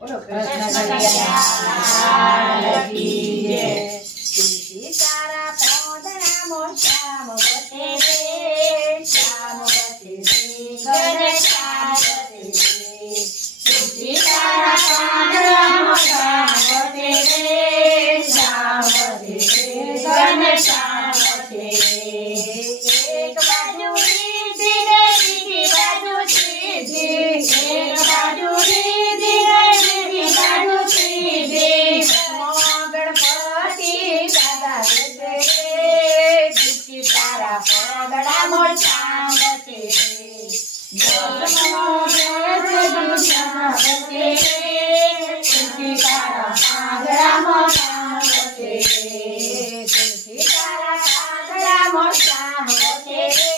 બોલો કૃષ્ણ કનૈયા કી જય. તુલસી તારા પોદળામાં શ્યામ વસે રે, શ્યામ વસે રે, ઘનશ્યામ વસે રે. તુલસી તારા પોદળામાં શ્યામ વસે રે, શ્યામ વસે રે, ઘનશ્યામ વસે રે. એક બાજુ સીધી ને બીજી બાજુ સીધી, એક બાજુ સીધી ને બીજી બાજુ સીધી. ગણપતિ દાદા બેસે રે, તુલસી તારા પોદળામાં શ્યામ વસે રે. શ્યામ વસે રે, તુલસી તારા પાંદડામાં શ્યામ વસે રે. તુલસી તારા પાંદડામાં શ્યામ વસે રે,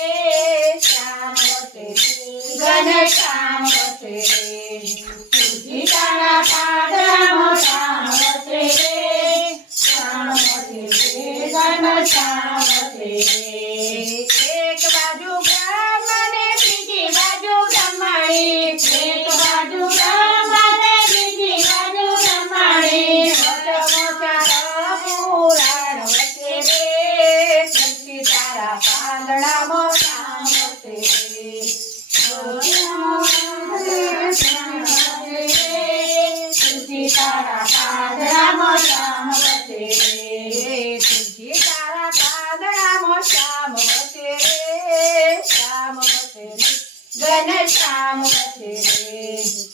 શ્યામ વસે રે, ઘનશ્યામ વસે રે. તુલસી તારા પાંદડામાં શ્યામ વસે રે, શ્યામ વસે રે, ઘનશ્યામ વસે રે. એક બાજુ બ્રહ્મ ને બીજી બાજુ બ્રહ્મણી, એક બાજુ બ્રહ્મ ને બીજી બાજુ બ્રહ્મણી. વચમાં ચાર પુરાણ વસે રે, તુલસી તારા પાંદડામાં શ્યામ વસે રે. તુલસી તારા પાંદડામાં શ્યામ વસે રે, તુલસી તારા પાંદડામાં શ્યામ વસે રે, શ્યામ વસે રે, ઘનશ્યામ વસે રે.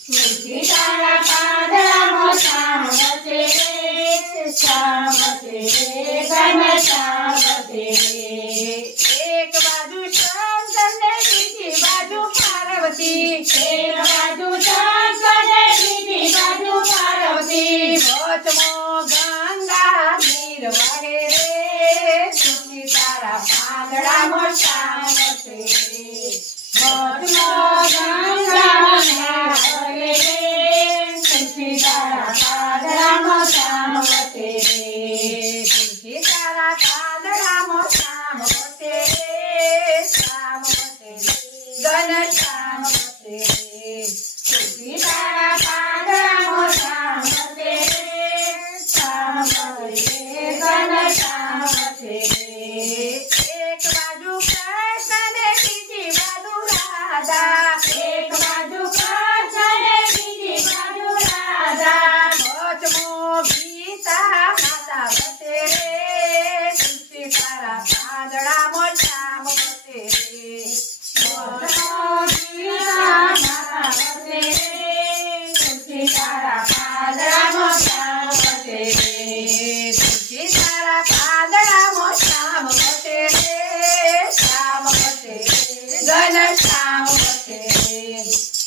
તુલસી તારા પાંદડામાં શ્યામ વસે રે, શ્યામ વસે રે, ઘનશ્યામ વસે રે. એક બાજુ શંકર ને બીજી બાજુ પાર્વતી, એક બાજુ શંકર ને બીજી બાજુ પાર્વતી. વચમાં ગંગા નીર વહે રે, તુલસી તારા પાંદડામાં શ્યામ વસે રે. વચમાં ગંગા નીર વહે રે, તુલસી તારા પાંદડામાં શ્યામ વસે રે. તુલસી તારા પાંદડામાં શ્યામ વસે રે, શ્યામ વસે રે, ઘનશ્યામ વસે રે. તુલસી તારા પાંદડામાં શ્યામ વસે રે, શ્યામ વસે રે, ઘનશ્યામ વસે રે. એક બાજુ કૃષ્ણ ને બીજી બાજુ રાધા, એક બાજુ કૃષ્ણ ને બીજી બાજુ રાધા. વચમાં ગીતા માતા વસે રે, તુલસી તારા પાંદડામાં શ્યામ વસે રે. વચમાં ગીતા માતા વસે રે, તુલસી તારા પાંદડામાં શ્યામ વસે રે. તુલસી તારા પાંદડામાં શ્યામ વસે રે, શ્યામ વસે રે, ઘનશ્યામ વસે રે.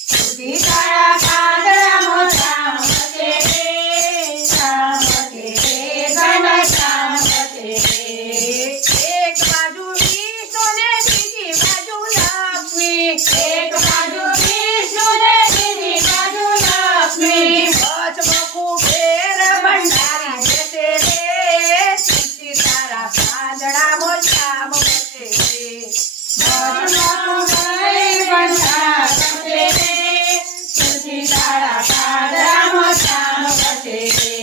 તુલસી તારા પાંદડામાં શ્યામ વસે રે, શ્યામ વસે રે, ઘનશ્યામ વસે રે. એક બાજુ વિષ્ણુ ને બીજી બાજુ લક્ષ્મી, એક બાજુ વિષ્ણુ ને બીજી બાજુ લક્ષ્મી. વચમાં કુબેર ભંડારી બેસે રે, તુલસી તારા પાંદડામાં શ્યામ વસે રે. વચમાં કુબેર ભંડારી બેસે રે, તુલસી તારા પાંદડામાં શ્યામ વસે રે.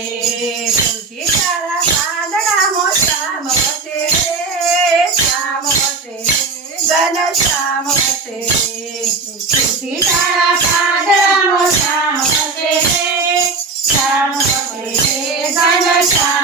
તુલસી તારા પાંદડામાં શ્યામ વસે રે, શ્યામ વસે રે, ઘનશ્યામ વસે રે. તુલસી તારા પાંદડામાં શ્યામ વસે રે, શ્યામ વસે રે, ઘનશ્યામ